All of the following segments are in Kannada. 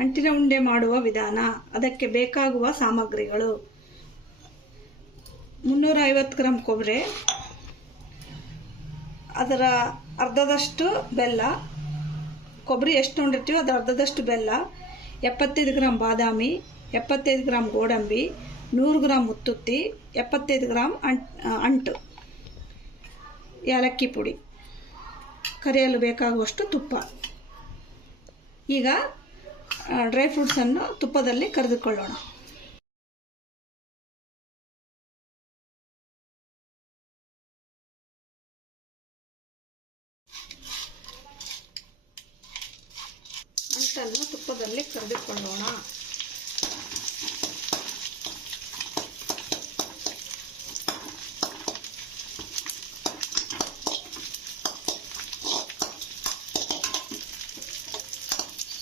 ಅಂಟಿನ ಉಂಡೆ ಮಾಡುವ ವಿಧಾನ. ಅದಕ್ಕೆ ಬೇಕಾಗುವ ಸಾಮಗ್ರಿಗಳು: 350 ಗ್ರಾಂ ಕೊಬ್ಬರಿ, ಅದರ ಅರ್ಧದಷ್ಟು ಬೆಲ್ಲ, ಕೊಬ್ಬರಿ ಎಷ್ಟು ತೊಗೊಂಡಿರ್ತೀವೋ ಅದರ ಅರ್ಧದಷ್ಟು ಬೆಲ್ಲ, 75 ಗ್ರಾಂ ಬಾದಾಮಿ, 75 ಗ್ರಾಂ ಗೋಡಂಬಿ, 100 ಗ್ರಾಂ ಉತ್ತುತ್ತಿ, 75 ಗ್ರಾಂ ಅಂಟು, ಏಲಕ್ಕಿ ಪುಡಿ, ಕರಿಯಲು ಬೇಕಾಗುವಷ್ಟು ತುಪ್ಪ. ಈಗ ಡ್ರೈ ಫ್ರೂಟ್ಸನ್ನು ತುಪ್ಪದಲ್ಲಿ ಕರೆದುಕೊಳ್ಳೋಣ. ಅಂಟನ್ನು ತುಪ್ಪದಲ್ಲಿ ಕರೆದುಕೊಳ್ಳೋಣ.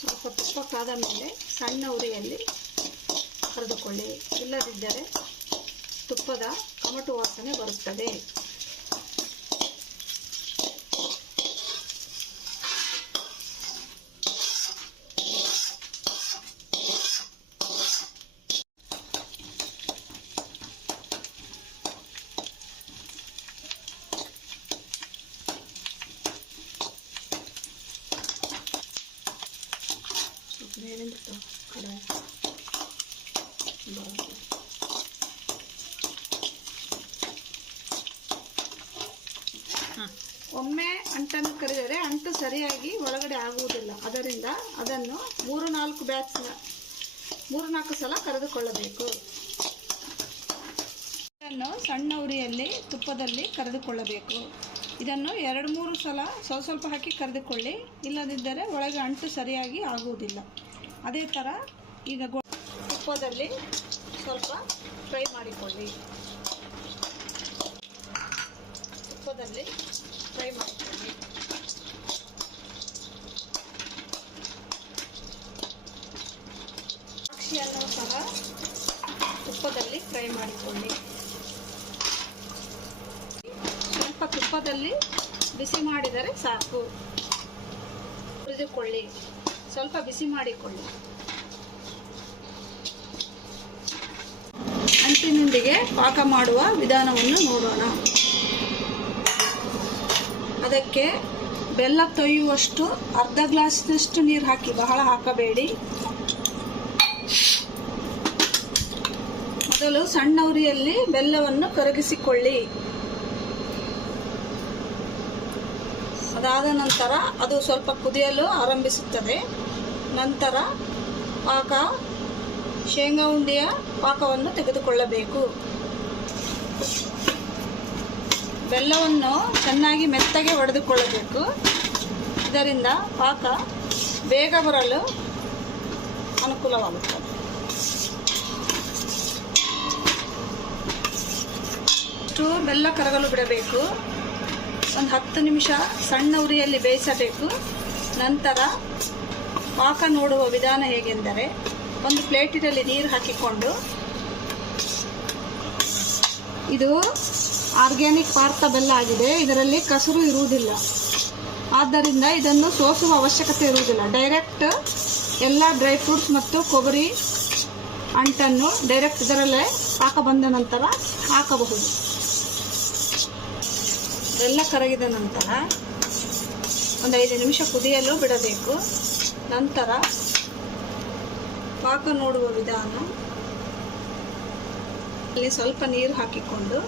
ಸ್ವಲ್ಪ ತುಪ್ಪ ಕಾದ ಮೇಲೆ ಸಣ್ಣ ಉರಿಯಲ್ಲಿ ಕರೆದುಕೊಳ್ಳಿ, ಇಲ್ಲದಿದ್ದರೆ ತುಪ್ಪದ ಕಮಟು ವಾಸನೆ ಬರುತ್ತದೆ. ಒಮ್ಮೆ ಅಂಟನ್ನು ಕರೆದರೆ ಅಂಟು ಸರಿಯಾಗಿ ಒಳಗಡೆ ಆಗುವುದಿಲ್ಲ. ಅದರಿಂದ ಅದನ್ನು 3-4 ಸಲ ಕರೆದುಕೊಳ್ಳಬೇಕು. ಇದನ್ನು ಸಣ್ಣ ಉರಿಯಲ್ಲಿ ತುಪ್ಪದಲ್ಲಿ ಕರೆದುಕೊಳ್ಳಬೇಕು. ಇದನ್ನು 2-3 ಸಲ ಸ್ವಲ್ಪ ಹಾಕಿ ಕರೆದುಕೊಳ್ಳಿ, ಇಲ್ಲದಿದ್ದರೆ ಒಳಗೆ ಅಂಟು ಸರಿಯಾಗಿ ಆಗುವುದಿಲ್ಲ. ಅದೇ ಥರ ಈಗ ತುಪ್ಪದಲ್ಲಿ ಸ್ವಲ್ಪ ಫ್ರೈ ಮಾಡಿಕೊಳ್ಳಿ. ತುಪ್ಪದಲ್ಲಿ ಫ್ರೈ ಮಾಡಿಕೊಳ್ಳಿ. ದ್ರಾಕ್ಷಿಯನ್ನು ಸಹ ತುಪ್ಪದಲ್ಲಿ ಫ್ರೈ ಮಾಡಿಕೊಳ್ಳಿ. ಸ್ವಲ್ಪ ತುಪ್ಪದಲ್ಲಿ ಬಿಸಿ ಮಾಡಿದರೆ ಸಾಕು. ಹುರಿದುಕೊಳ್ಳಿ, ಸ್ವಲ್ಪ ಬಿಸಿ ಮಾಡಿಕೊಳ್ಳಿ. ಅಂಟಿನೊಂದಿಗೆ ಪಾಕ ಮಾಡುವ ವಿಧಾನವನ್ನು ನೋಡೋಣ. ಅದಕ್ಕೆ ಬೆಲ್ಲ ತೊಯ್ಯುವಷ್ಟು ಅರ್ಧ ಗ್ಲಾಸ್ನಷ್ಟು ನೀರು ಹಾಕಿ, ಬಹಳ ಹಾಕಬೇಡಿ. ಮೊದಲು ಸಣ್ಣ ಉರಿಯಲ್ಲಿ ಬೆಲ್ಲವನ್ನು ಕರಗಿಸಿಕೊಳ್ಳಿ. ಅದಾದ ನಂತರ ಅದು ಸ್ವಲ್ಪ ಕುದಿಯಲು ಆರಂಭಿಸುತ್ತದೆ. ನಂತರ ಶೇಂಗಾ ಉಂಡೆಯ ಪಾಕವನ್ನು ತೆಗೆದುಕೊಳ್ಳಬೇಕು. ಬೆಲ್ಲವನ್ನು ಚೆನ್ನಾಗಿ ಮೆತ್ತಗೆ ಒಡೆದುಕೊಳ್ಳಬೇಕು. ಇದರಿಂದ ಪಾಕ ಬೇಗ ಬರಲು ಅನುಕೂಲವಾಗುತ್ತದೆ. ಇಷ್ಟು ಬೆಲ್ಲ ಕರಗಲು ಬಿಡಬೇಕು. ಒಂದು 10 ನಿಮಿಷ ಸಣ್ಣ ಉರಿಯಲ್ಲಿ ಬೇಯಿಸಬೇಕು. ನಂತರ ಪಾಕ ನೋಡುವ ವಿಧಾನ ಹೇಗೆಂದರೆ, ಒಂದು ಪ್ಲೇಟಿನಲ್ಲಿ ನೀರು ಹಾಕಿಕೊಂಡು, ಇದು ಆರ್ಗ್ಯಾನಿಕ್ ಭಾರತ ಬೆಲ್ಲ ಆಗಿದೆ. ಇದರಲ್ಲಿ ಕಸರು ಇರುವುದಿಲ್ಲ. ಆದ್ದರಿಂದ ಇದನ್ನು ಸೋಸುವ ಅವಶ್ಯಕತೆ ಇರುವುದಿಲ್ಲ. ಡೈರೆಕ್ಟ್ ಎಲ್ಲ ಡ್ರೈ ಫ್ರೂಟ್ಸ್ ಮತ್ತು ಕೊಬ್ಬರಿ ಅಂಟನ್ನು ಡೈರೆಕ್ಟ್ ಇದರಲ್ಲೇ ಪಾಕ ಬಂದ ನಂತರ ಹಾಕಬಹುದು. ಬೆಲ್ಲ ಕರಗಿದ ನಂತರ ಒಂದು 5 ನಿಮಿಷ ಕುದಿಯಲು ಬಿಡಬೇಕು. ನಂತರ ಪಾಕ ನೋಡುವ ವಿಧಾನ, ಅಲ್ಲಿ ಸ್ವಲ್ಪ ನೀರು ಹಾಕಿಕೊಂಡು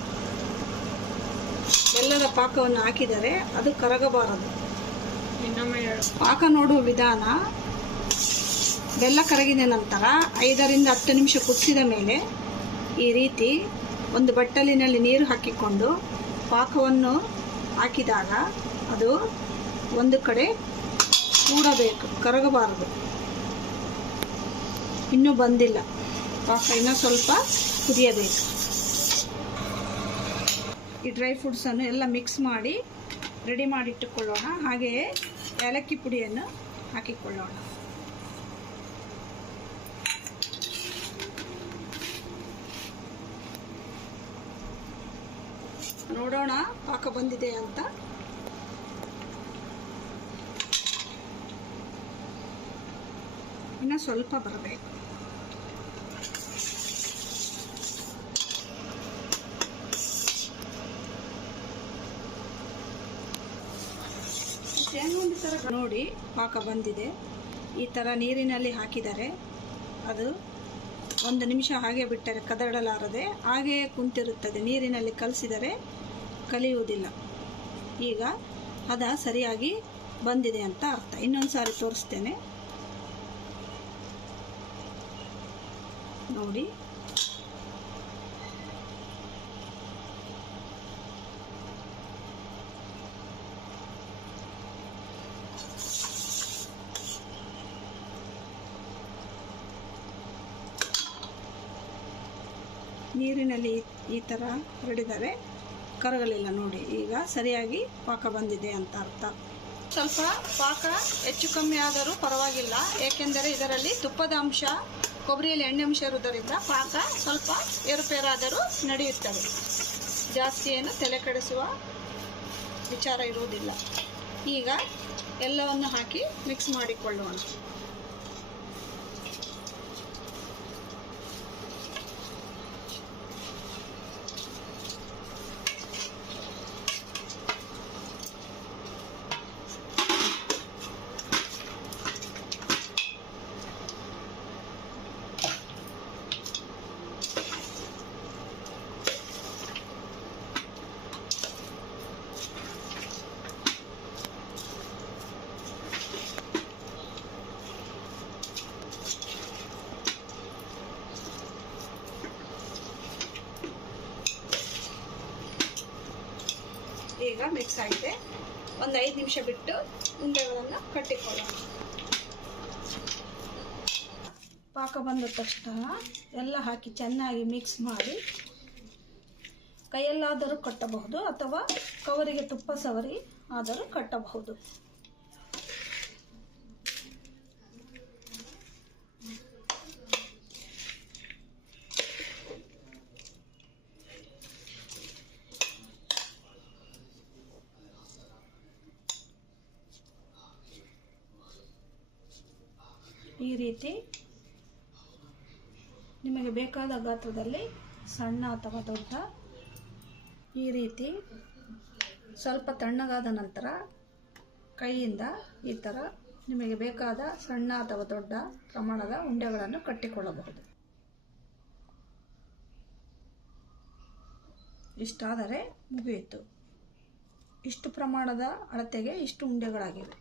ಬೆಲ್ಲದ ಪಾಕವನ್ನು ಹಾಕಿದರೆ ಅದು ಕರಗಬಾರದು. ಪಾಕ ನೋಡುವ ವಿಧಾನ: ಬೆಲ್ಲ ಕರಗಿದ ನಂತರ 5-10 ನಿಮಿಷ ಕುದಿಸಿದ ಮೇಲೆ ಈ ರೀತಿ ಒಂದು ಬಟ್ಟಲಿನಲ್ಲಿ ನೀರು ಹಾಕಿಕೊಂಡು ಪಾಕವನ್ನು ಹಾಕಿದಾಗ ಅದು ಒಂದು ಕಡೆ ಕೂಡಬೇಕು, ಕರಗಬಾರದು. ಇನ್ನೂ ಬಂದಿಲ್ಲ ಪಾಕ, ಇನ್ನೂ ಸ್ವಲ್ಪ ಕುದಿಯಬೇಕು. ಈ ಡ್ರೈ ಫ್ರೂಟ್ಸನ್ನು ಎಲ್ಲ ಮಿಕ್ಸ್ ಮಾಡಿ ರೆಡಿ ಮಾಡಿಟ್ಟುಕೊಳ್ಳೋಣ. ಹಾಗೆಯೇ ಏಲಕ್ಕಿ ಪುಡಿಯನ್ನು ಹಾಕಿಕೊಳ್ಳೋಣ. ನೋಡೋಣ ಪಾಕ ಬಂದಿದೆ ಅಂತ. ಇನ್ನು ಸ್ವಲ್ಪ ಬರಬೇಕು. ಒಂದು ಥರ ನೋಡಿ ಪಾಕ ಬಂದಿದೆ. ಈ ಥರ ನೀರಿನಲ್ಲಿ ಹಾಕಿದರೆ ಅದು 1 ನಿಮಿಷ ಹಾಗೆ ಬಿಟ್ಟರೆ ಕದಡಲಾರದೆ ಹಾಗೆಯೇ ಕುಂತಿರುತ್ತದೆ. ನೀರಿನಲ್ಲಿ ಕಲಸಿದರೆ ಕಲಿಯುವುದಿಲ್ಲ. ಈಗ ಹದ ಸರಿಯಾಗಿ ಬಂದಿದೆ ಅಂತ ಅರ್ಥ. ಇನ್ನೊಂದು ಸಾರಿ ತೋರಿಸ್ತೇನೆ ನೋಡಿ. ನೀರಿನಲ್ಲಿ ಈ ಥರ ಹರಡಿದರೆ ಕರಗಲಿಲ್ಲ ನೋಡಿ. ಈಗ ಸರಿಯಾಗಿ ಪಾಕ ಬಂದಿದೆ ಅಂತ ಅರ್ಥ. ಸ್ವಲ್ಪ ಪಾಕ ಹೆಚ್ಚು ಕಮ್ಮಿ ಆದರೂ ಪರವಾಗಿಲ್ಲ, ಏಕೆಂದರೆ ಇದರಲ್ಲಿ ತುಪ್ಪದ ಅಂಶ, ಕೊಬ್ಬರಿಯಲ್ಲಿ ಎಣ್ಣೆ ಅಂಶ ಇರುವುದರಿಂದ ಪಾಕ ಸ್ವಲ್ಪ ಏರುಪೇರಾದರೂ ನಡೆಯುತ್ತವೆ. ಜಾಸ್ತಿ ಏನು ತಲೆ ಕೆಡಿಸುವ ವಿಚಾರ ಇರುವುದಿಲ್ಲ. ಈಗ ಎಲ್ಲವನ್ನು ಹಾಕಿ ಮಿಕ್ಸ್ ಮಾಡಿಕೊಳ್ಳೋಣ. ಈಗ ಮಿಕ್ಸ್ ಆಗಿದೆ. ಒಂದು 5 ನಿಮಿಷ ಬಿಟ್ಟು ಉಂಡೆಗಳನ್ನು ಕಟ್ಟಿಕೊಳ್ಳೋಣ. ಪಾಕ ಬಂದ ತಕ್ಷಣ ಎಲ್ಲ ಹಾಕಿ ಚೆನ್ನಾಗಿ ಮಿಕ್ಸ್ ಮಾಡಿ ಕೈಯಲ್ಲಾದರೂ ಕಟ್ಟಬಹುದು ಅಥವಾ ಕವರಿಗೆ ತುಪ್ಪ ಸವರಿ ಆದರೂ ಕಟ್ಟಬಹುದು. ಈ ರೀತಿ ನಿಮಗೆ ಬೇಕಾದ ಗಾತ್ರದಲ್ಲಿ ಸಣ್ಣ ಅಥವಾ ದೊಡ್ಡ ಈ ರೀತಿ ಸ್ವಲ್ಪ ತಣ್ಣಗಾದ ನಂತರ ಕೈಯಿಂದ ಈ ಥರ ನಿಮಗೆ ಬೇಕಾದ ಸಣ್ಣ ಅಥವಾ ದೊಡ್ಡ ಪ್ರಮಾಣದ ಉಂಡೆಗಳನ್ನು ಕಟ್ಟಿಕೊಳ್ಳಬಹುದು. ಇಷ್ಟಾದರೆ ಮುಗಿಯಿತು. ಇಷ್ಟು ಪ್ರಮಾಣದ ಅಳತೆಗೆ ಇಷ್ಟು ಉಂಡೆಗಳಾಗಿವೆ.